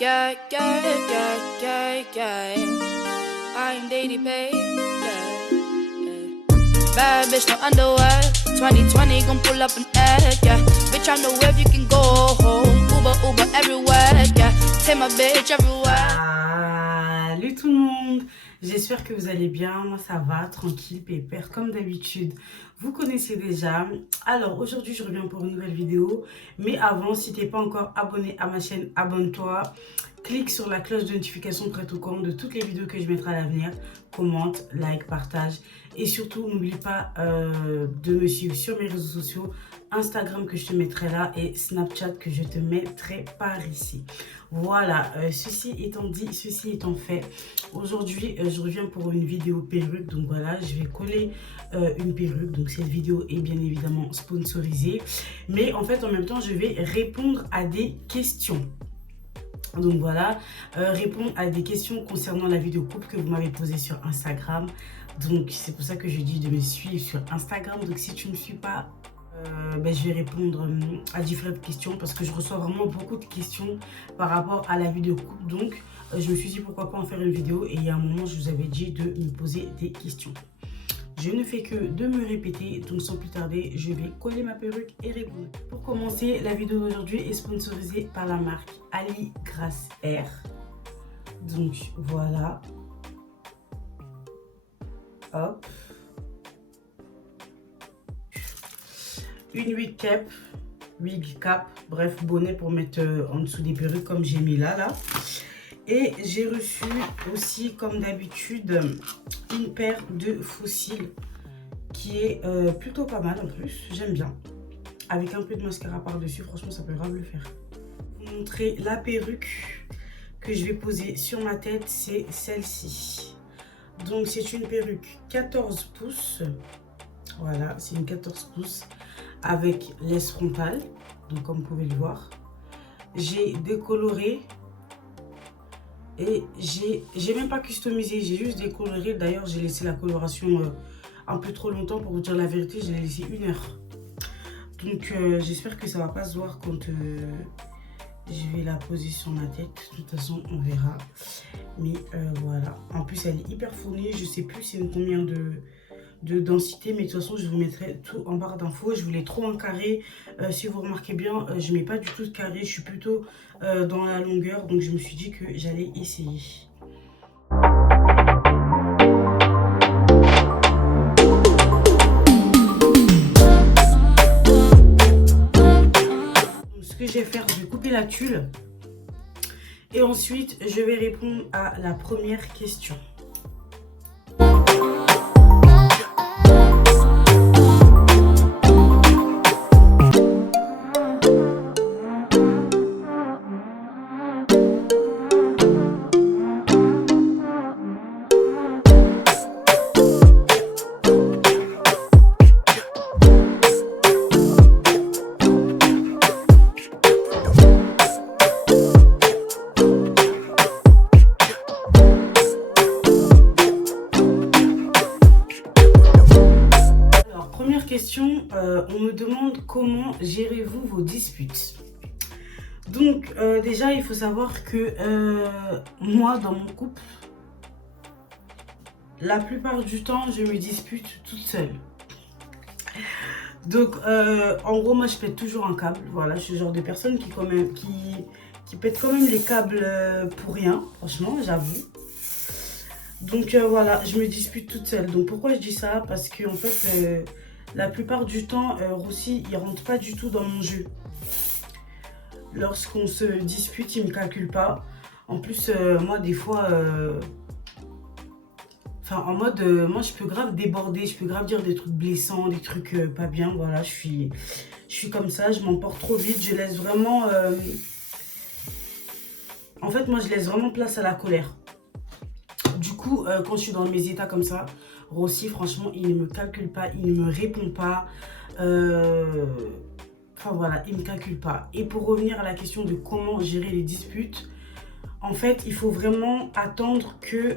Yeah, yeah, yeah, yeah, yeah. I'm daily paid, yeah, yeah. Bad bitch, no underwear. 2020 gon' pull up an egg, yeah. Bitch, I know where you can go home. Uber, Uber everywhere, yeah. Take my bitch everywhere. Salut tout le monde, j'espère que vous allez bien. Moi ça va, tranquille, pépère comme d'habitude. Vous connaissez déjà. Alors aujourd'hui je reviens pour une nouvelle vidéo. Mais avant, si t'es pas encore abonné à ma chaîne, abonne-toi. Clique sur la cloche de notification pour être au courant de toutes les vidéos que je mettrai à l'avenir. Commente, like, partage. Et surtout, n'oublie pas de me suivre sur mes réseaux sociaux. Instagram que je te mettrai là et Snapchat que je te mettrai par ici. Voilà, ceci étant dit, ceci étant fait, aujourd'hui je reviens pour une vidéo perruque. Donc voilà, je vais coller une perruque. Donc cette vidéo est bien évidemment sponsorisée. Mais en fait, en même temps, je vais répondre à des questions. Donc voilà, répondre à des questions concernant la vidéo coupe que vous m'avez posée sur Instagram. Donc c'est pour ça que je dis de me suivre sur Instagram. Donc si tu ne me suis pas, je vais répondre à différentes questions parce que je reçois vraiment beaucoup de questions par rapport à la vidéo coupe. Donc je me suis dit pourquoi pas en faire une vidéo, et il y a un moment je vous avais dit de me poser des questions. Je ne fais que de me répéter, donc sans plus tarder, je vais coller ma perruque et répondre. Pour commencer, la vidéo d'aujourd'hui est sponsorisée par la marque Ali Grace Hair. Donc voilà. Hop. Une wig cap, bref, bonnet pour mettre en dessous des perruques comme j'ai mis là. Et j'ai reçu aussi, comme d'habitude, une paire de fossiles qui est plutôt pas mal en plus, j'aime bien. Avec un peu de mascara par-dessus, franchement ça peut grave le faire. Pour vous montrer la perruque que je vais poser sur ma tête, c'est celle-ci. Donc c'est une perruque 14 pouces. Voilà, c'est une 14 pouces avec laisse frontale. Donc comme vous pouvez le voir, j'ai décoloré. Et j'ai même pas customisé, j'ai juste décoloré. D'ailleurs, j'ai laissé la coloration un peu trop longtemps. Pour vous dire la vérité, je l'ai laissé 1 heure. Donc, j'espère que ça va pas se voir quand je vais la poser sur ma tête. De toute façon, on verra. Mais voilà. En plus, elle est hyper fournie. Je sais plus c'est combien de densité, mais de toute façon je vous mettrai tout en barre d'infos. Je voulais trop en carré, si vous remarquez bien, je mets pas du tout de carré, je suis plutôt dans la longueur, donc je me suis dit que j'allais essayer. Donc, ce que je vais faire, je vais couper la tulle et ensuite je vais répondre à la première question. Question, on me demande comment gérez-vous vos disputes. Donc déjà il faut savoir que moi dans mon couple, la plupart du temps je me dispute toute seule. Donc en gros moi je pète toujours un câble. Voilà, je suis le genre de personne qui pète quand même les câbles pour rien, franchement, j'avoue. Donc voilà, je me dispute toute seule. Donc pourquoi je dis ça? Parce que en fait la plupart du temps, Roussi, il rentre pas du tout dans mon jeu. Lorsqu'on se dispute, il me calcule pas. En plus, moi, des fois, en mode, moi, je peux grave déborder, je peux grave dire des trucs blessants, des trucs pas bien. Voilà, je suis comme ça, je m'emporte trop vite. Je laisse vraiment... En fait, moi, je laisse vraiment place à la colère. Du coup, quand je suis dans mes états comme ça, Rossi, franchement, il ne me calcule pas, il ne me répond pas. Enfin voilà, il ne me calcule pas. Et pour revenir à la question de comment gérer les disputes, en fait, il faut vraiment attendre que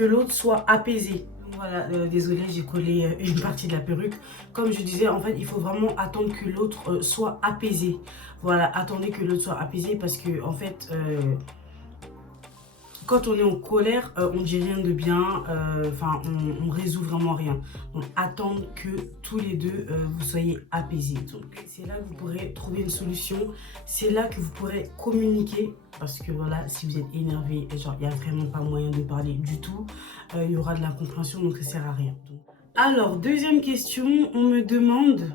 l'autre soit apaisé. Voilà, désolée, j'ai collé une partie de la perruque. Comme je disais, en fait, il faut vraiment attendre que l'autre soit apaisé. Voilà, attendez que l'autre soit apaisé parce que, en fait, quand on est en colère, on dit rien de bien, enfin, on résout vraiment rien. Donc, attendre que tous les deux, vous soyez apaisés. Donc, c'est là que vous pourrez trouver une solution. C'est là que vous pourrez communiquer. Parce que, voilà, si vous êtes énervé, genre, il n'y a vraiment pas moyen de parler du tout. Il y aura de l'incompréhension, donc ça ne sert à rien. Donc... Alors, deuxième question, on me demande,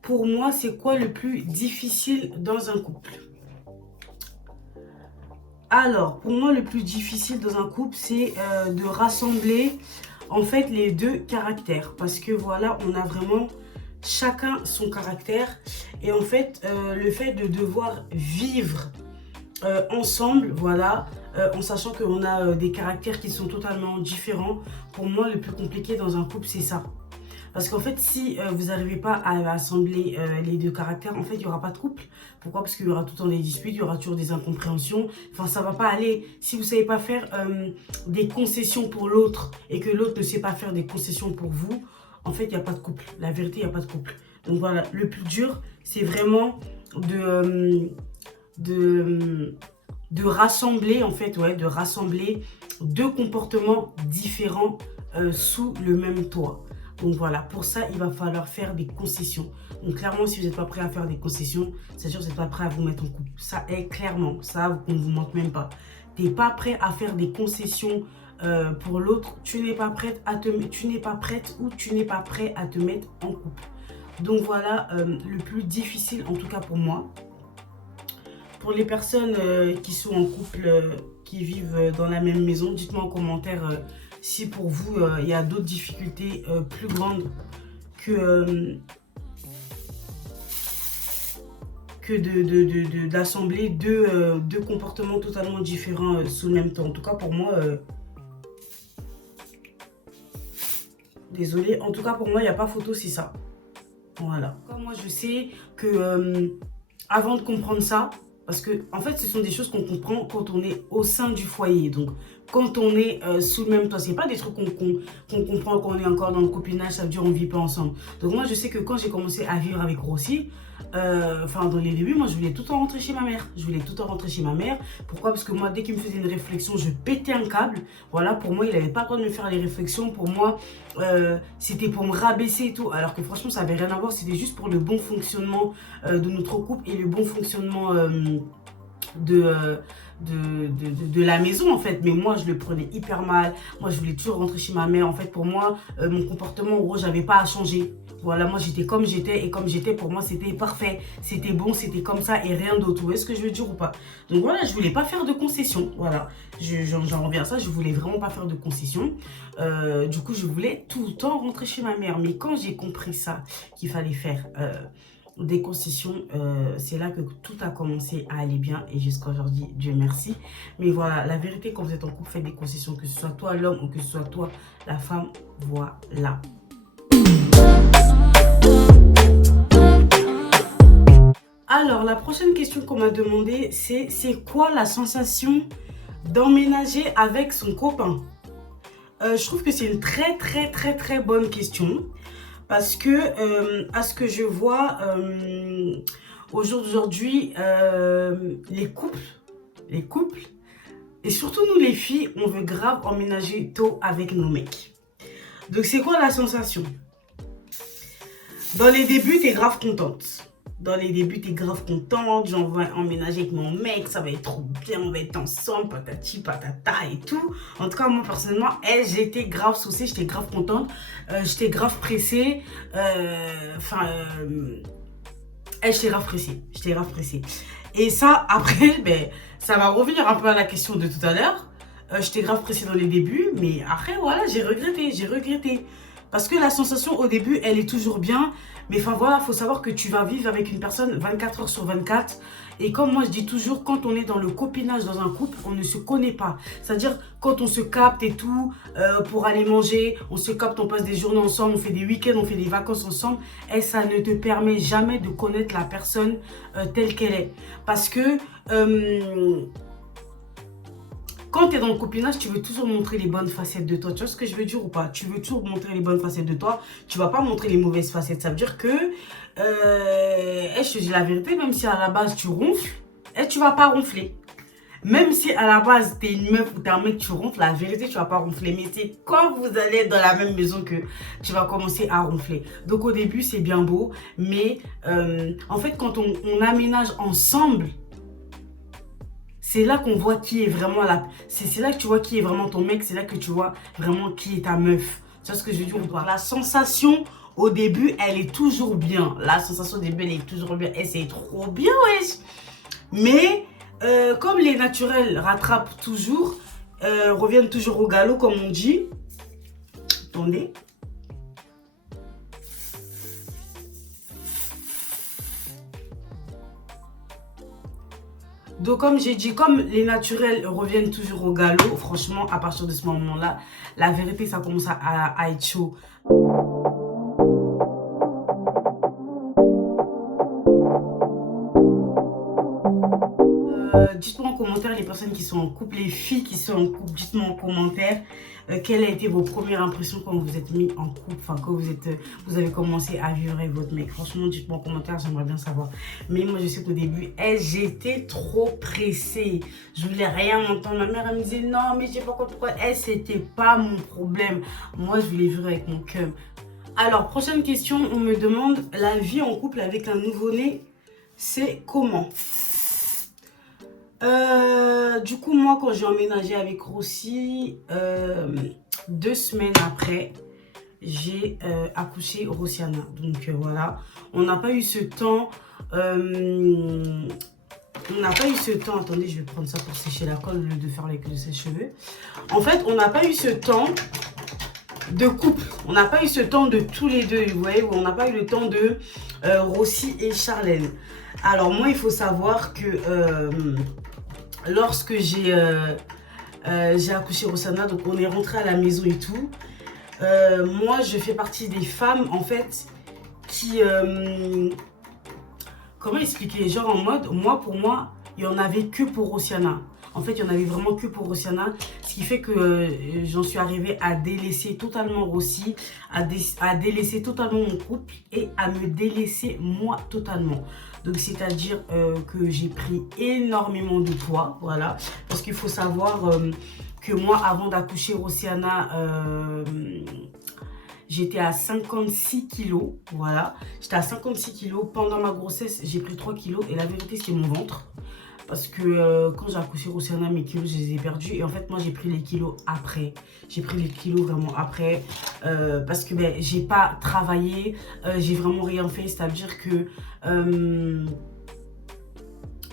pour moi, c'est quoi le plus difficile dans un couple ? Alors, pour moi, le plus difficile dans un couple, c'est de rassembler, en fait, les deux caractères. Parce que, voilà, on a vraiment chacun son caractère. Et en fait, le fait de devoir vivre ensemble, voilà, en sachant qu'on a des caractères qui sont totalement différents. Pour moi, le plus compliqué dans un couple, c'est ça. Parce qu'en fait, si vous n'arrivez pas à assembler les deux caractères, en fait, il n'y aura pas de couple. Pourquoi? Parce qu'il y aura tout le temps des disputes, il y aura toujours des incompréhensions. Enfin, ça ne va pas aller. Si vous ne savez pas faire des concessions pour l'autre et que l'autre ne sait pas faire des concessions pour vous, en fait, il n'y a pas de couple. La vérité, il n'y a pas de couple. Donc voilà, le plus dur, c'est vraiment de rassembler, en fait, ouais, de rassembler deux comportements différents sous le même toit. Donc voilà, pour ça, il va falloir faire des concessions. Donc clairement, si vous n'êtes pas prêt à faire des concessions, c'est-à-dire que vous n'êtes pas prêt à vous mettre en couple. Ça est clairement, ça, on ne vous manque même pas. Tu n'es pas prêt à faire des concessions pour l'autre. Tu n'es pas prête ou tu n'es pas prêt à te mettre en couple. Donc voilà, le plus difficile, en tout cas pour moi. Pour les personnes qui sont en couple, qui vivent dans la même maison, dites-moi en commentaire si pour vous, il y a d'autres difficultés plus grandes que d'assembler deux comportements totalement différents sous le même temps. En tout cas, pour moi, désolée, en tout cas, pour moi, il n'y a pas photo, c'est ça. Voilà. Moi, je sais que avant de comprendre ça, parce que, en fait, ce sont des choses qu'on comprend quand on est au sein du foyer. Donc, quand on est sous le même toit, c'est pas des trucs qu'on comprend quand on est encore dans le copinage, ça veut dire on vit pas ensemble. Donc, moi, je sais que quand j'ai commencé à vivre avec Rossi, enfin, dans les débuts, moi, je voulais tout le temps rentrer chez ma mère. Pourquoi? Parce que moi, dès qu'il me faisait une réflexion, je pétais un câble. Voilà, pour moi, il n'avait pas le droit de me faire les réflexions. Pour moi, c'était pour me rabaisser et tout. Alors que franchement, ça n'avait rien à voir. C'était juste pour le bon fonctionnement de notre couple et le bon fonctionnement de la maison, en fait. Mais moi, je le prenais hyper mal. Moi, je voulais toujours rentrer chez ma mère. En fait, pour moi, mon comportement, en gros, j'avais pas à changer. Voilà, moi, j'étais comme j'étais. Et comme j'étais, pour moi, c'était parfait. C'était bon, c'était comme ça et rien d'autre. Vous voyez ce que je veux dire ou pas? Donc voilà, je voulais pas faire de concessions. Voilà, j'en reviens à ça. Je voulais vraiment pas faire de concessions. Du coup, je voulais tout le temps rentrer chez ma mère. Mais quand j'ai compris ça, qu'il fallait faire des concessions, c'est là que tout a commencé à aller bien et jusqu'à aujourd'hui, Dieu merci. Mais voilà, la vérité, quand vous êtes en couple, faites des concessions, que ce soit toi l'homme ou que ce soit toi la femme, voilà. Alors, la prochaine question qu'on m'a demandé, c'est quoi la sensation d'emménager avec son copain? Je trouve que c'est une très bonne question. Parce que, à ce que je vois, au jour d'aujourd'hui, les couples, et surtout nous les filles, on veut grave emménager tôt avec nos mecs. Donc c'est quoi la sensation? Dans les débuts, t'es grave contente. J'en vais emménager avec mon mec, ça va être trop bien, on va être ensemble, patati patata et tout. En tout cas, moi personnellement, j'étais grave saucée, j'étais grave contente, j'étais grave pressée, j'étais grave pressée. Et ça, après, ben, ça va revenir un peu à la question de tout à l'heure. J'étais grave pressée dans les débuts, mais après, voilà, j'ai regretté. Parce que la sensation au début, elle est toujours bien. Mais enfin voilà, il faut savoir que tu vas vivre avec une personne 24 heures sur 24. Et comme moi je dis toujours, quand on est dans le copinage dans un couple, on ne se connaît pas. C'est-à-dire quand on se capte et tout, pour aller manger, on se capte, on passe des journées ensemble, on fait des week-ends, on fait des vacances ensemble. Et ça ne te permet jamais de connaître la personne telle qu'elle est. Parce que... quand tu es dans le copinage, tu veux toujours montrer les bonnes facettes de toi. Tu vois ce que je veux dire ou pas? Tu veux toujours montrer les bonnes facettes de toi. Tu vas pas montrer les mauvaises facettes. Ça veut dire que, je te dis la vérité, même si à la base tu ronfles, tu vas pas ronfler. Même si à la base t'es une meuf ou t'es un mec, tu ronfles, la vérité tu vas pas ronfler. Mais c'est quand vous allez être dans la même maison que tu vas commencer à ronfler. Donc au début c'est bien beau, mais en fait quand on aménage ensemble, c'est là qu'on voit qui est vraiment c'est là que tu vois qui est vraiment ton mec, c'est là que tu vois vraiment qui est ta meuf. Tu vois ce que je veux dire ou pas? La sensation au début elle est toujours bien. La sensation au début elle est toujours bien. Et c'est trop bien wesh. Mais comme les naturels rattrapent toujours, reviennent toujours au galop comme on dit. Attendez. Donc comme j'ai dit, comme les naturels reviennent toujours au galop, franchement à partir de ce moment-là, la vérité ça commence à être chaud. Dites-moi en commentaire les personnes qui sont en couple, les filles qui sont en couple, dites-moi en commentaire quelle a été vos premières impressions quand vous êtes mis en couple, enfin quand vous avez commencé à vivre avec votre mec. Franchement, dites-moi en commentaire, j'aimerais bien savoir. Mais moi je sais qu'au début, j'étais trop pressée. Je voulais rien entendre. Ma mère elle me disait non mais je sais pas pourquoi. C'était pas mon problème. Moi je voulais vivre avec mon cœur. Alors prochaine question, on me demande la vie en couple avec un nouveau-né, c'est comment? Du coup, moi, quand j'ai emménagé avec Rossi, 2 semaines après, j'ai accouché Rosiana. Donc voilà, on n'a pas eu ce temps. Attendez, je vais prendre ça pour sécher la colle au lieu de faire avec le sèche-cheveux. En fait, on n'a pas eu ce temps de couple. On n'a pas eu ce temps de tous les deux, vous voyez, on n'a pas eu le temps de Rossi et Charlène. Alors moi, il faut savoir que lorsque j'ai accouché Rossana, donc on est rentré à la maison et tout, moi je fais partie des femmes en fait qui comment expliquer, genre en mode pour moi il y en avait que pour Rosiana. En fait, il y en avait vraiment que pour Rosiana, ce qui fait que j'en suis arrivée à délaisser totalement Rossi, à délaisser totalement mon couple et à me délaisser moi totalement. Donc, c'est-à-dire que j'ai pris énormément de poids, voilà. Parce qu'il faut savoir que moi, avant d'accoucher Rosiana, j'étais à 56 kilos, voilà. J'étais à 56 kilos. Pendant ma grossesse, j'ai pris 3 kilos. Et la vérité, c'est mon ventre. Parce que quand j'ai accouché Rosiana, mes kilos, je les ai perdus. Et en fait, moi, j'ai pris les kilos après. J'ai pris les kilos vraiment après. Parce que j'ai pas travaillé. J'ai vraiment rien fait. C'est-à-dire que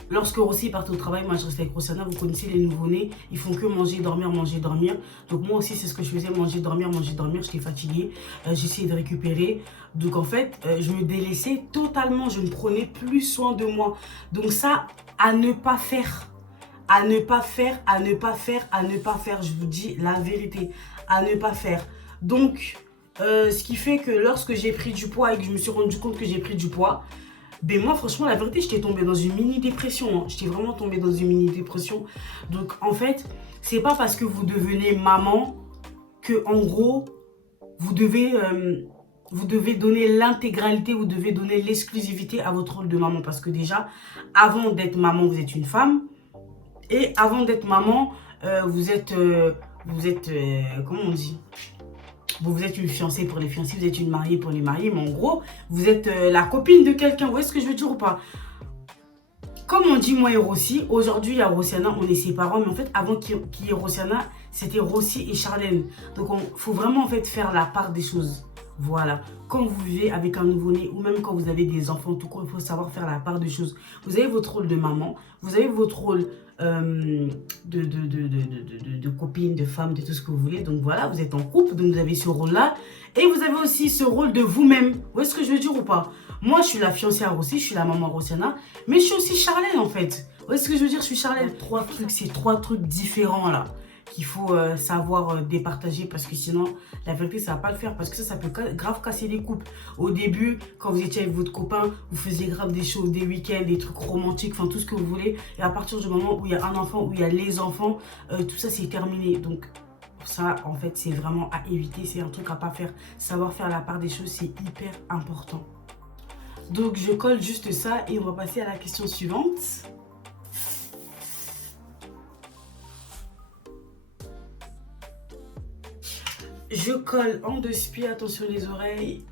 lorsque Rossi part au travail, moi je restais avec Rosiana, vous connaissez les nouveau-nés, ils font que manger, dormir, manger, dormir. Donc moi aussi c'est ce que je faisais, manger, dormir, j'étais fatiguée, j'essayais de récupérer. Donc en fait, je me délaissais totalement, je ne prenais plus soin de moi. Donc ça, à ne pas faire, je vous dis la vérité, à ne pas faire. Donc, ce qui fait que lorsque j'ai pris du poids et que je me suis rendu compte que j'ai pris du poids, ben moi franchement la vérité j'étais tombée dans une mini dépression, hein. J'étais vraiment tombée dans une mini dépression. Donc en fait c'est pas parce que vous devenez maman que en gros vous devez donner l'intégralité, vous devez donner l'exclusivité à votre rôle de maman. Parce que déjà avant d'être maman vous êtes une femme, et avant d'être maman vous êtes comment on dit, vous êtes une fiancée pour les fiancés, vous êtes une mariée pour les mariés, mais en gros, vous êtes la copine de quelqu'un. Vous voyez ce que je veux dire ou pas? Comme on dit moi et Rossi, aujourd'hui il y a Rosiana, on est ses parents, mais en fait avant qu'il y ait Rosiana, c'était Rossi et Charlène. Donc il faut vraiment en fait faire la part des choses. Voilà, quand vous vivez avec un nouveau-né ou même quand vous avez des enfants, tout court, il faut savoir faire la part des choses. Vous avez votre rôle de maman, vous avez votre rôle de copine, de femme, de tout ce que vous voulez. Donc voilà, vous êtes en couple, donc vous avez ce rôle-là. Et vous avez aussi ce rôle de vous-même. Vous voyez ce que je veux dire ou pas? Moi, je suis la fiancée à Rossi, je suis la maman Rosiana, mais je suis aussi Charlène en fait. Vous voyez ce que je veux dire? Je suis Charlène. Ces 3 trucs différents là. qu'il faut savoir départager, parce que sinon, la vérité, ça va pas le faire, parce que ça peut grave casser les couples. Au début, quand vous étiez avec votre copain, vous faisiez grave des choses, des week-ends, des trucs romantiques, enfin tout ce que vous voulez. Et à partir du moment où il y a un enfant, où il y a les enfants, tout ça, c'est terminé. Donc, ça, en fait, c'est vraiment à éviter, c'est un truc à pas faire. Savoir faire la part des choses, c'est hyper important. Donc, je colle juste ça et on va passer à la question suivante. Je colle en deux-pieds, attention les oreilles.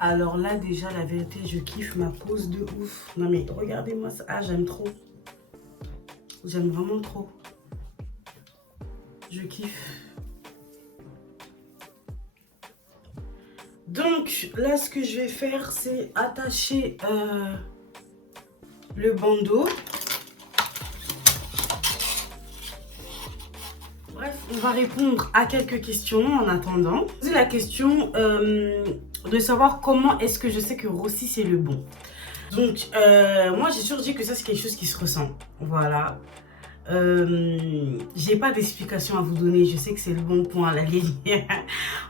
Alors là, déjà, la vérité, je kiffe ma pose de ouf. Non mais regardez-moi ça. Ah, j'aime trop. J'aime vraiment trop. Je kiffe. Donc là, ce que je vais faire, c'est attacher le bandeau. Bref, on va répondre à quelques questions en attendant. C'est la question de savoir comment est-ce que je sais que Rossi c'est le bon. Donc, moi j'ai toujours dit que ça c'est quelque chose qui se ressent. Voilà. J'ai pas d'explication à vous donner. Je sais que c'est le bon point à la ligne.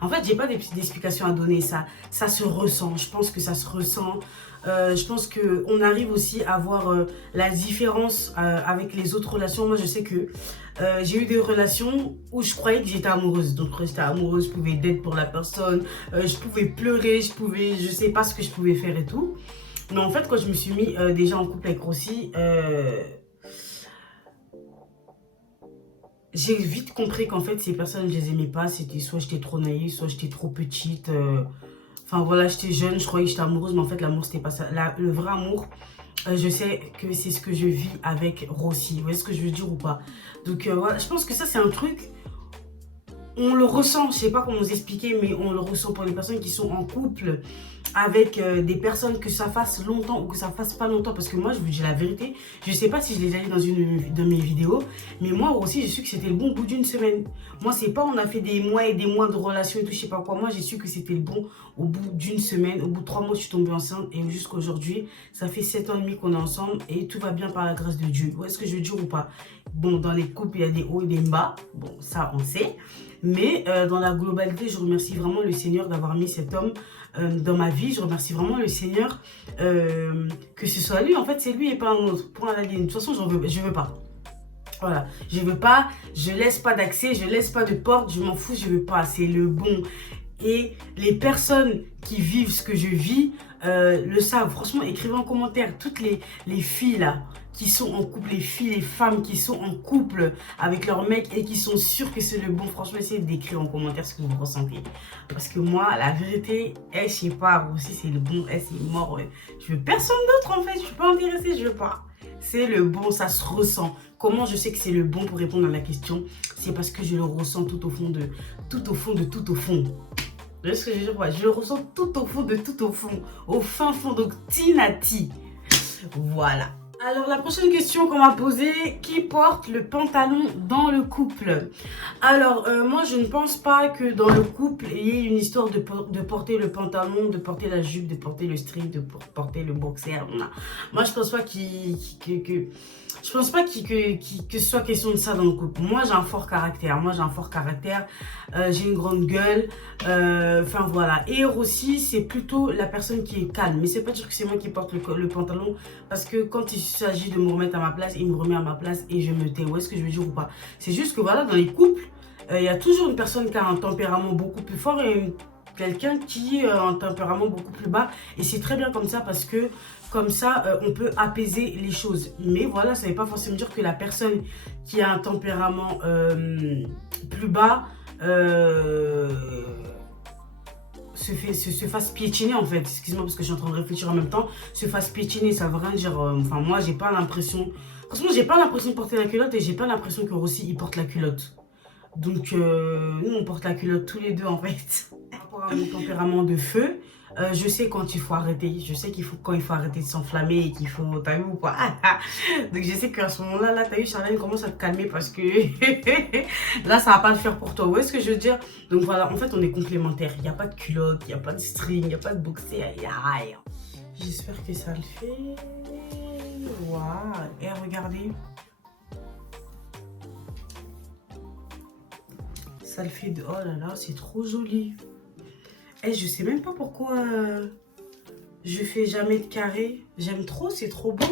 En fait, j'ai pas d'explication à donner. Ça se ressent. Je pense que ça se ressent. Je pense qu'on arrive aussi à voir la différence avec les autres relations. Moi, je sais que j'ai eu des relations où je croyais que j'étais amoureuse. Donc, quand j'étais amoureuse, je pouvais d'être pour la personne. Je pouvais pleurer, je sais pas ce que je pouvais faire et tout. Mais en fait, quand je me suis mis déjà en couple avec Rossi, j'ai vite compris qu'en fait, ces personnes, je les aimais pas. C'était soit j'étais trop naïve, soit j'étais trop petite. Enfin voilà, j'étais jeune, je croyais que j'étais amoureuse, mais en fait l'amour c'était pas ça. Le vrai amour, je sais que c'est ce que je vis avec Rossi. Vous voyez ce que je veux dire ou pas? Donc voilà, je pense que ça c'est un truc, on le ressent, je sais pas comment vous expliquer, mais on le ressent pour les personnes qui sont en couple avec des personnes, que ça fasse longtemps ou que ça fasse pas longtemps. Parce que moi, je vous dis la vérité, je sais pas si je les ai dit dans une de mes vidéos, mais moi aussi, j'ai su que c'était le bon au bout d'une semaine. Moi, c'est pas on a fait des mois et des mois de relations et tout, je sais pas quoi. Moi, j'ai su que c'était le bon au bout d'une semaine. Au bout de 3 mois, je suis tombée enceinte et jusqu'à aujourd'hui, ça fait 7 ans et demi qu'on est ensemble et tout va bien par la grâce de Dieu. Vous voyez ce que je veux dire ou pas? Bon, dans les couples, il y a des hauts et des bas. Bon, ça, on sait. Mais dans la globalité, je remercie vraiment le Seigneur d'avoir mis cet homme dans ma vie. Je remercie vraiment le Seigneur que ce soit lui. En fait, c'est lui et pas un autre. Point à la ligne. De toute façon, je veux pas. Voilà. Je veux pas. Je laisse pas d'accès. Je laisse pas de porte. Je m'en fous. Je veux pas. C'est le bon. Et les personnes qui vivent ce que je vis le savent. Franchement, écrivez en commentaire. Toutes les filles là qui sont en couple, les filles, les femmes qui sont en couple avec leur mec et qui sont sûres que c'est le bon. Franchement, essayez d'écrire en commentaire ce que vous ressentez. Parce que moi, la vérité, je sais pas, aussi c'est le bon, c'est mort. Je veux personne d'autre en fait, je suis pas intéressée, je veux pas. C'est le bon, ça se ressent. Comment je sais que c'est le bon pour répondre à la question? C'est parce que je le ressens tout au fond de tout au fond de tout au fond. Vous voyez ce que je veux dire? Ouais, je le ressens tout au fond de tout au fond. Au fin fond, donc Tinati. Voilà. Alors la prochaine question qu'on m'a posée, qui porte le pantalon dans le couple? Alors moi je ne pense pas que dans le couple il y ait une histoire de porter le pantalon, de porter la jupe, de porter le string, de porter le boxer. Moi je pense pas que ce soit question de ça dans le couple. Moi j'ai un fort caractère, j'ai une grande gueule, enfin voilà. Et aussi c'est plutôt la personne qui est calme, mais c'est pas dire que c'est moi qui porte le pantalon, parce que quand il s'agit de me remettre à ma place, il me remet à ma place et je me tais. Où est-ce que je veux dire ou pas? C'est juste que voilà, dans les couples, il y a toujours une personne qui a un tempérament beaucoup plus fort et quelqu'un qui a un tempérament beaucoup plus bas, et c'est très bien comme ça, parce que comme ça, on peut apaiser les choses. Mais voilà, ça ne veut pas forcément dire que la personne qui a un tempérament plus bas se fasse piétiner en fait. Excuse-moi parce que je suis en train de réfléchir en même temps. Se fasse piétiner, ça veut rien dire. Enfin, moi, j'ai pas l'impression... Franchement, j'ai pas l'impression de porter la culotte et j'ai pas l'impression que Rossi, il porte la culotte. Donc, nous, on porte la culotte tous les deux en fait. Par rapport à mon tempérament de feu, je sais quand il faut arrêter. Je sais quand il faut arrêter de s'enflammer et qu'il faut... T'as vu ou quoi? Donc je sais qu'à ce moment-là, là, t'as vu, Charlène commence à te calmer parce que là, ça va pas le faire pour toi. Où est-ce que je veux dire? Donc voilà, en fait, on est complémentaires. Il n'y a pas de culotte, il n'y a pas de string, il n'y a pas de boxer, il n'y a rien. J'espère que ça le fait. Waouh. Et regardez. Ça le fait de... Oh là là, c'est trop joli. Et je sais même pas pourquoi je fais jamais de carré. J'aime trop, c'est trop beau.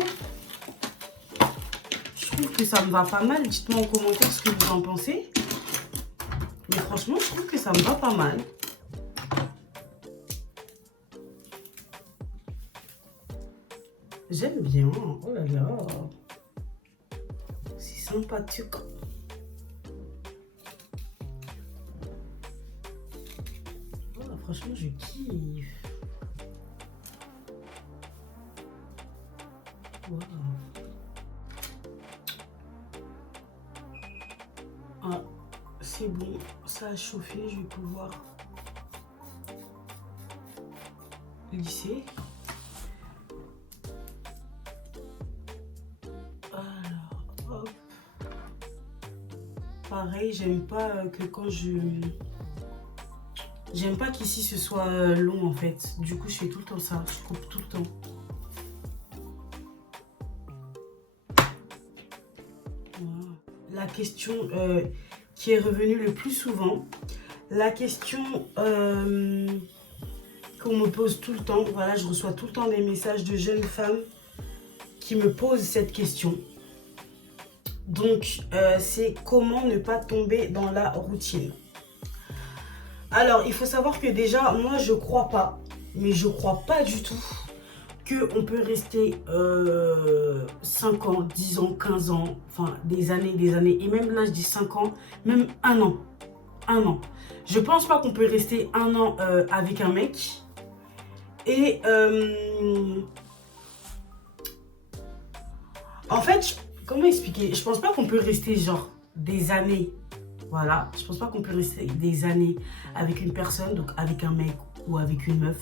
Je trouve que ça me va pas mal. Dites-moi en commentaire ce que vous en pensez. Mais franchement, je trouve que ça me va pas mal. J'aime bien. Oh là là. C'est sympathique. Oh, franchement, je kiffe. Wow. Ah, c'est bon. Ça a chauffé. Je vais pouvoir lisser. Hop. Pareil, j'aime pas que quand j'aime pas qu'ici ce soit long en fait. Du coup, je fais tout le temps ça. Je coupe tout le temps. Voilà. La question qui est revenue le plus souvent. La question qu'on me pose tout le temps. Voilà, je reçois tout le temps des messages de jeunes femmes qui me posent cette question. Donc, c'est comment ne pas tomber dans la routine. Alors, il faut savoir que déjà, moi, je crois pas, mais je crois pas du tout qu'on peut rester 5 ans, 10 ans, 15 ans, enfin, des années, et même là, je dis 5 ans, même 1 an. 1 an. Je pense pas qu'on peut rester 1 an avec un mec. Et en fait, comment expliquer? Je pense pas qu'on peut rester genre des années. Voilà, je pense pas qu'on peut rester des années avec une personne, donc avec un mec ou avec une meuf,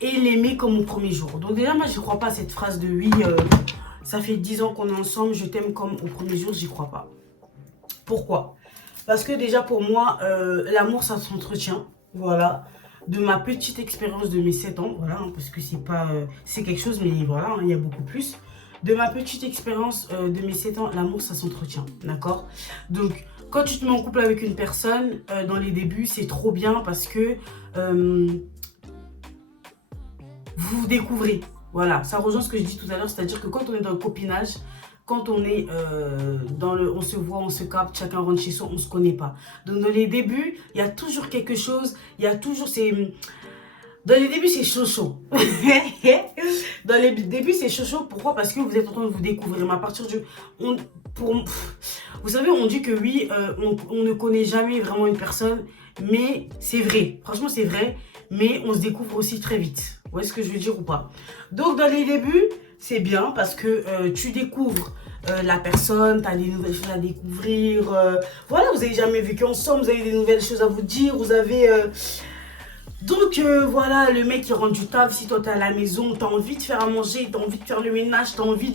et l'aimer comme au premier jour. Donc déjà, moi, je crois pas à cette phrase de oui, ça fait 10 ans qu'on est ensemble, je t'aime comme au premier jour, j'y crois pas. Pourquoi? Parce que déjà, pour moi, l'amour, ça s'entretient, voilà. De ma petite expérience de mes 7 ans, voilà, hein, parce que c'est pas, c'est quelque chose, mais voilà, hein, il y a beaucoup plus. De ma petite expérience de mes 7 ans, l'amour, ça s'entretient, d'accord? Donc, quand tu te mets en couple avec une personne, dans les débuts, c'est trop bien parce que vous vous découvrez. Voilà, ça rejoint ce que je dis tout à l'heure, c'est-à-dire que quand on est dans le copinage, quand on est on se voit, on se capte, chacun rentre chez soi, on se connaît pas. Donc dans les débuts, il y a toujours quelque chose, il y a toujours dans les débuts, c'est chaud. Dans les débuts, c'est chaud. Pourquoi? Parce que vous êtes en train de vous découvrir. Mais à partir du... vous savez, on dit que oui, on ne connaît jamais vraiment une personne. Mais c'est vrai. Franchement, c'est vrai. Mais on se découvre aussi très vite. Vous voyez ce que je veux dire ou pas? Donc, dans les débuts, c'est bien parce que tu découvres la personne, tu as des nouvelles choses à découvrir. Voilà, vous n'avez jamais vécu ensemble, vous avez des nouvelles choses à vous dire, vous avez... Donc voilà, le mec il rentre du taf, si toi t'es à la maison, t'as envie de faire à manger, t'as envie de faire le ménage, t'as envie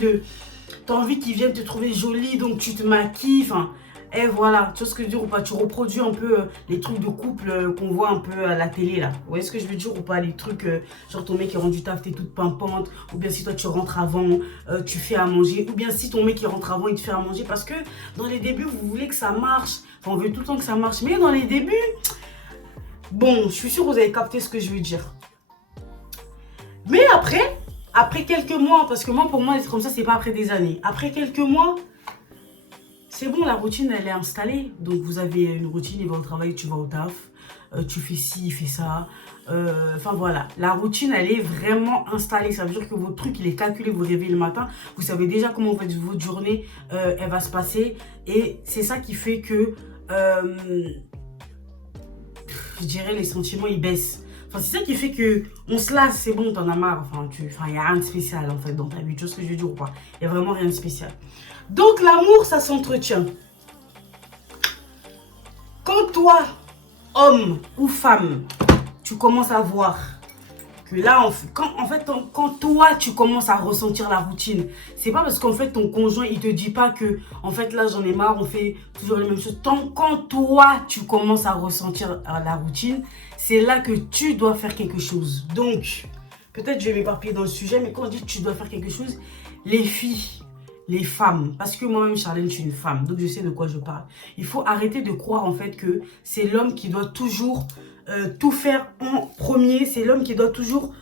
qu'il vienne te trouver jolie, donc tu te maquilles, enfin, et voilà, tu vois ce que je veux dire ou pas, tu reproduis un peu les trucs de couple qu'on voit un peu à la télé là, vous voyez ce que je veux dire ou pas, les trucs, genre ton mec il rentre du taf, t'es toute pimpante, ou bien si toi tu rentres avant, tu fais à manger, ou bien si ton mec il rentre avant, il te fait à manger, parce que dans les débuts vous voulez que ça marche, enfin, on veut tout le temps que ça marche, mais dans les débuts... Bon, je suis sûre que vous avez capté ce que je veux dire. Mais après quelques mois, parce que moi, pour moi, être comme ça, c'est pas après des années. Après quelques mois, c'est bon, la routine, elle est installée. Donc, vous avez une routine, il va au travail, tu vas au taf. Tu fais ci, il fait ça. Enfin, voilà. La routine, elle est vraiment installée. Ça veut dire que votre truc, il est calculé. Vous réveillez le matin. Vous savez déjà comment votre journée, elle va se passer. Et c'est ça qui fait que... je dirais les sentiments ils baissent. Enfin, c'est ça qui fait que on se lasse, c'est bon, t'en as marre. Enfin, il n'y a rien de spécial en fait dans ta vie. Tu vois ce que je veux dire ou pas? Il n'y a vraiment rien de spécial. Donc l'amour, ça s'entretient. Quand toi, homme ou femme, tu commences à voir que là, quand toi, tu commences à ressentir la routine, c'est pas parce qu'en fait, ton conjoint, il te dit pas que, en fait, là, j'en ai marre, on fait toujours les mêmes choses. Quand toi, tu commences à ressentir la routine, c'est là que tu dois faire quelque chose. Donc, peut-être je vais m'éparpiller dans le sujet, mais quand on dit que tu dois faire quelque chose, les filles, les femmes, parce que moi-même, Charlène, je suis une femme, donc je sais de quoi je parle. Il faut arrêter de croire en fait que c'est l'homme qui doit toujours tout faire en premier, c'est l'homme qui doit toujours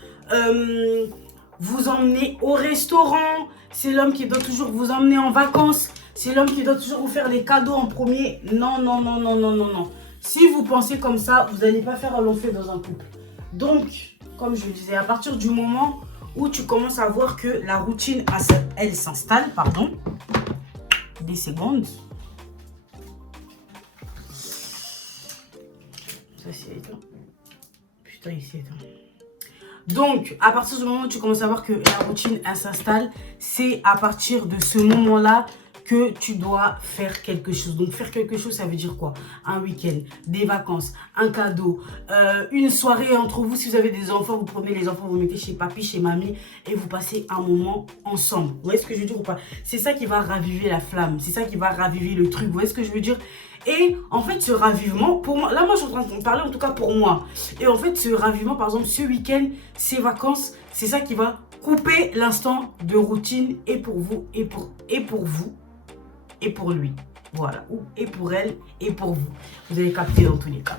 vous emmener au restaurant, c'est l'homme qui doit toujours vous emmener en vacances, c'est l'homme qui doit toujours vous faire les cadeaux en premier. Non, non, non, non, non, non, non. Si vous pensez comme ça, vous n'allez pas faire un long feu dans un couple. Donc, comme je le disais, à partir du moment où tu commences à voir que la routine, elle s'installe, pardon, des secondes. Ça, c'est éteint. Putain, il s'est éteint. Donc, à partir du moment où tu commences à voir que la routine, elle s'installe, c'est à partir de ce moment-là que tu dois faire quelque chose. Donc, faire quelque chose, ça veut dire quoi? Un week-end, des vacances, un cadeau, une soirée entre vous. Si vous avez des enfants, vous prenez les enfants, vous mettez chez papy, chez mamie et vous passez un moment ensemble. Vous voyez ce que je veux dire ou pas? C'est ça qui va raviver la flamme. C'est ça qui va raviver le truc. Vous voyez ce que je veux dire? Et en fait, ce ravivement, pour moi, là, moi, je suis en train de parler en tout cas pour moi. Et en fait, ce ravivement, par exemple, ce week-end, ces vacances, c'est ça qui va couper l'instant de routine et pour vous, et pour vous, et pour lui. Voilà. Ou et pour elle, et pour vous. Vous allez capter dans tous les cas.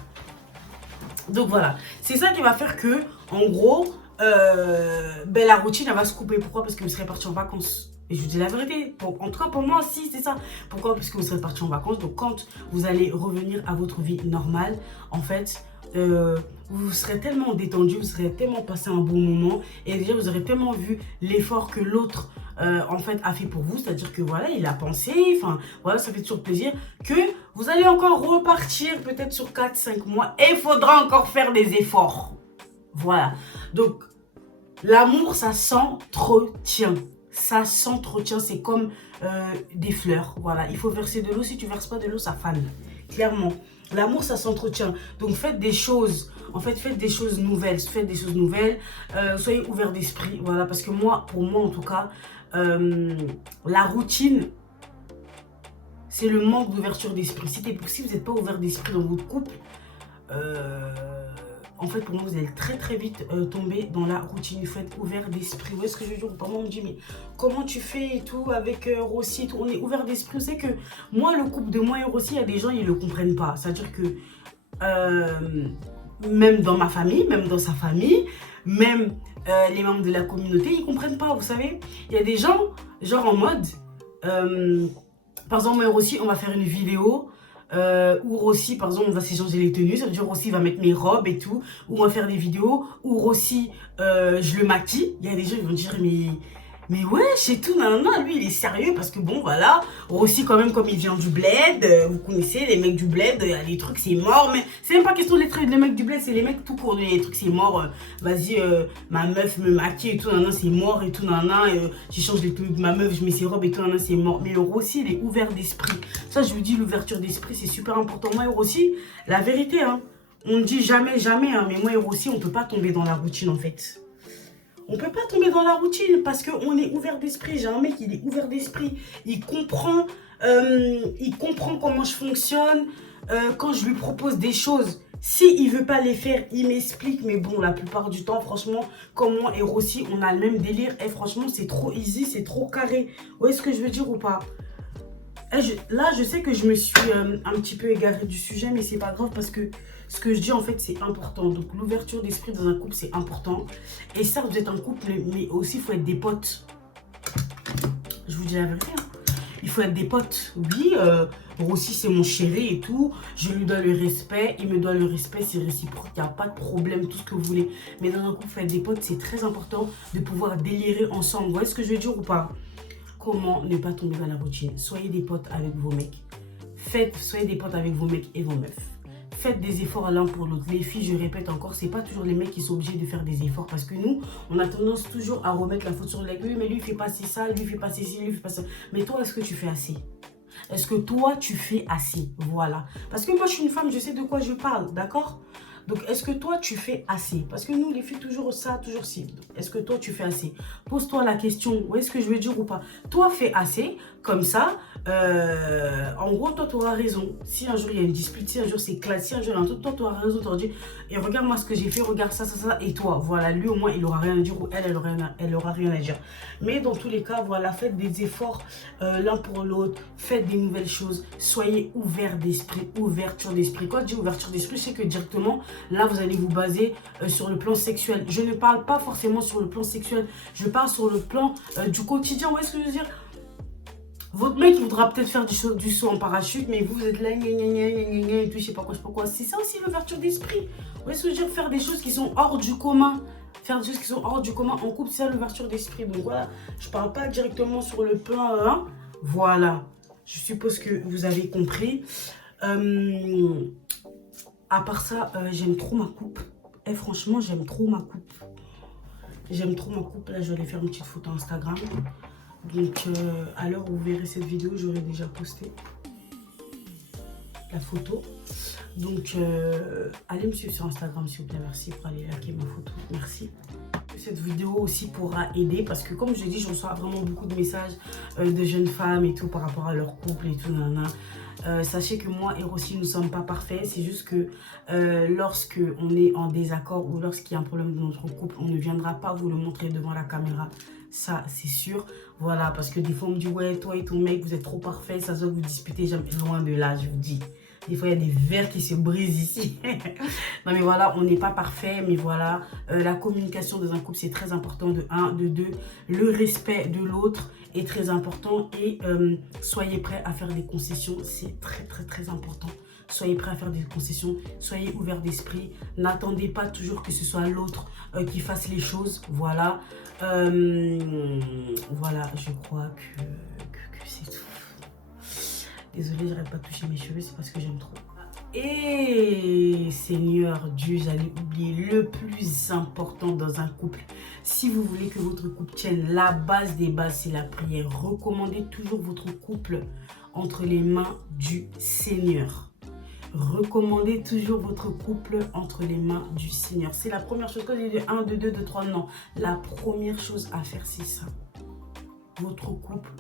Donc voilà. C'est ça qui va faire que, en gros, la routine, elle va se couper. Pourquoi? Parce que vous serez partis en vacances. Et je vous dis la vérité, en tout cas pour moi aussi c'est ça. Pourquoi? Parce que vous serez parti en vacances, donc quand vous allez revenir à votre vie normale, en fait, vous serez tellement détendu, vous serez tellement passé un bon moment, et déjà vous aurez tellement vu l'effort que l'autre en fait a fait pour vous, c'est-à-dire que voilà, il a pensé, enfin voilà, ça fait toujours plaisir, que vous allez encore repartir peut-être sur 4-5 mois, et il faudra encore faire des efforts. Voilà, donc l'amour ça s'entretient. Ça s'entretient, c'est comme des fleurs. Voilà, il faut verser de l'eau. Si tu verses pas de l'eau, ça fane. Clairement, l'amour, ça s'entretient. Donc faites des choses. En fait, faites des choses nouvelles. Faites des choses nouvelles. Soyez ouverts d'esprit. Voilà, parce que moi, pour moi en tout cas, la routine, c'est le manque d'ouverture d'esprit. Si vous n'êtes pas ouvert d'esprit dans votre couple, en fait, pour moi, vous allez très très vite tomber dans la routine. Il faut être ouvert d'esprit. Vous voyez ce que je veux dire? Parfois, on me dit, mais comment tu fais et tout avec Rossi et tout? On est ouvert d'esprit. Vous savez que moi, le couple de moi et Rossi, il y a des gens, ils ne le comprennent pas. C'est-à-dire que même dans ma famille, même dans sa famille, même les membres de la communauté, ils ne comprennent pas, vous savez. Il y a des gens, genre en mode, par exemple, moi et Rossi, on va faire une vidéo. Ou Rossi, par exemple, on va s'échanger les tenues, ça veut dire Rossi va mettre mes robes et tout, ou on va faire des vidéos, ou Rossi, je le maquille. Il y a des gens qui vont dire, mais ouais, c'est tout, non, lui il est sérieux parce que bon, voilà, Rossi quand même, comme il vient du bled, vous connaissez, les mecs du bled, les trucs c'est mort, mais c'est même pas question des mecs du bled, c'est les mecs tout court, les trucs c'est mort, vas-y, ma meuf me maquille et tout, c'est mort et tout, j'échange les tenues de ma meuf, je mets ses robes et tout, c'est mort. Mais Rossi, il est ouvert d'esprit. Ça, je vous dis, l'ouverture d'esprit, c'est super important. Moi et Rossi, la vérité, hein, on ne dit jamais, jamais, hein, mais moi et Rossi, on peut pas tomber dans la routine en fait. On ne peut pas tomber dans la routine parce qu'on est ouvert d'esprit. J'ai un mec, il est ouvert d'esprit. Il comprend comment je fonctionne. Quand je lui propose des choses, s'il ne veut pas les faire, il m'explique. Mais bon, la plupart du temps, franchement, comme moi et Rossi, on a le même délire. Et franchement, c'est trop easy, c'est trop carré. Vous voyez ce que je veux dire ou pas? Là, je sais que je me suis un petit peu égarée du sujet, mais c'est pas grave parce que ce que je dis, en fait, c'est important. Donc, l'ouverture d'esprit dans un couple, c'est important. Et ça, vous êtes un couple, mais aussi, il faut être des potes. Je vous dis la vérité. Hein. Il faut être des potes. Oui, Rossi, c'est mon chéri et tout. Je lui dois le respect. Il me doit le respect. C'est réciproque. Il n'y a pas de problème, tout ce que vous voulez. Mais dans un couple, il faut être des potes. C'est très important de pouvoir délirer ensemble. Vous voyez ce que je veux dire ou pas? Comment ne pas tomber dans la routine? Soyez des potes avec vos mecs. Soyez des potes avec vos mecs et vos meufs. Faites des efforts l'un pour l'autre. Les filles, je répète encore, c'est pas toujours les mecs qui sont obligés de faire des efforts. Parce que nous, on a tendance toujours à remettre la faute sur les mecs. Mais lui, il fait pas ça, lui, il fait pas ceci, lui, il fait pas ça. Mais toi, est-ce que tu fais assez? Est-ce que toi, tu fais assez? Voilà. Parce que moi, je suis une femme, je sais de quoi je parle, d'accord? Donc, est-ce que toi, tu fais assez? Parce que nous, les filles, toujours ça, toujours ci. Est-ce que toi, tu fais assez? Pose-toi la question. Est-ce que je veux dire ou pas? Toi, fais assez. Comme ça, en gros, toi, tu auras raison. Si un jour il y a une dispute, si un jour c'est classe, si un jour il y a un truc, toi, tu auras raison. Tu auras dit, et regarde-moi ce que j'ai fait, regarde ça, ça, ça. Et toi, voilà, lui au moins, il aura rien à dire ou elle aura rien à dire. Mais dans tous les cas, voilà, faites des efforts l'un pour l'autre, faites des nouvelles choses, soyez ouverts d'esprit, ouverture d'esprit. Quand je dis ouverture d'esprit, c'est que directement, là, vous allez vous baser sur le plan sexuel. Je ne parle pas forcément sur le plan sexuel, je parle sur le plan du quotidien. Vous voyez ce que je veux dire? Votre mec, il voudra peut-être faire du saut en parachute, mais vous êtes là, gna, gna, gna, gna, gna, gna, et tout, je sais pas quoi, je sais pas quoi. C'est ça aussi l'ouverture d'esprit. Vous voyez ce que je veux dire? Faire des choses qui sont hors du commun. Faire des choses qui sont hors du commun en couple, c'est ça l'ouverture d'esprit. Donc voilà, je parle pas directement sur le plan 1. Voilà, je suppose que vous avez compris. À part ça, j'aime trop ma coupe. Et franchement, j'aime trop ma coupe. J'aime trop ma coupe. Là, je vais aller faire une petite photo Instagram. Donc, à l'heure où vous verrez cette vidéo, j'aurai déjà posté la photo. Donc, allez me suivre sur Instagram, s'il vous plaît. Merci pour aller liker ma photo. Merci. Cette vidéo aussi pourra aider parce que, comme je dis, je reçois vraiment beaucoup de messages de jeunes femmes et tout par rapport à leur couple et tout. Nanana. Sachez que moi et Rossi, nous ne sommes pas parfaits. C'est juste que lorsque on est en désaccord ou lorsqu'il y a un problème dans notre couple, on ne viendra pas vous le montrer devant la caméra. Ça, c'est sûr. Voilà, parce que des fois, on me dit, ouais, toi et ton mec, vous êtes trop parfaits. Ça se voit que vous disputez jamais. Loin de là, je vous dis. Des fois, il y a des verres qui se brisent ici. Non, mais voilà, on n'est pas parfait. Mais voilà, la communication dans un couple, c'est très important. De un, de deux, le respect de l'autre est très important. Et soyez prêts à faire des concessions. C'est très, très, très important. Soyez prêts à faire des concessions. Soyez ouverts d'esprit. N'attendez pas toujours que ce soit l'autre qui fasse les choses. Voilà. Voilà, je crois que c'est tout. Désolée, j'arrête pas de toucher mes cheveux, c'est parce que j'aime trop. Et Seigneur Dieu, j'allais oublier le plus important dans un couple. Si vous voulez que votre couple tienne, la base des bases, c'est la prière. Recommandez toujours votre couple entre les mains du Seigneur. Recommandez toujours votre couple entre les mains du Seigneur. C'est la première chose. Quand je dis de 1, de 2, de 3, non. La première chose à faire, c'est ça. Votre couple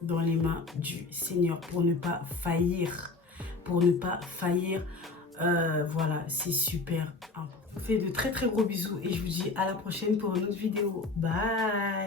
dans les mains du Seigneur pour ne pas faillir. Pour ne pas faillir. Voilà, c'est super important. Je vous fais de très très gros bisous et je vous dis à la prochaine pour une autre vidéo. Bye!